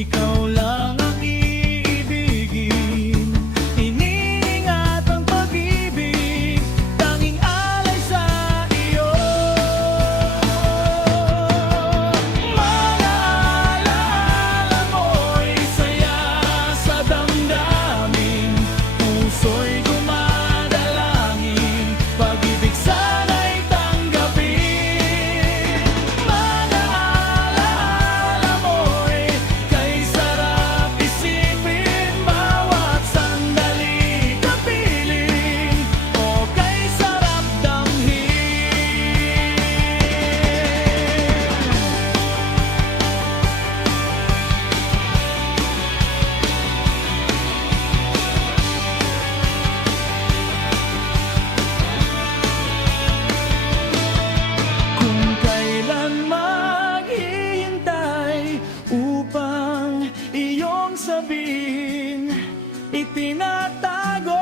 ikaw lang ang iibigin. Iniingat ang pag-ibig, tanging alay sa iyo. Mga alaala mo'y saya sa damdamin, puso'y dumadalangin, pag-ibig sana'y tanggapin. Mga alaala mo'y kay sarap isipin, bawat sandali kapiling, o kay sarap damhin. Kung kailan maghihintay upang iyong sabihin, itinatago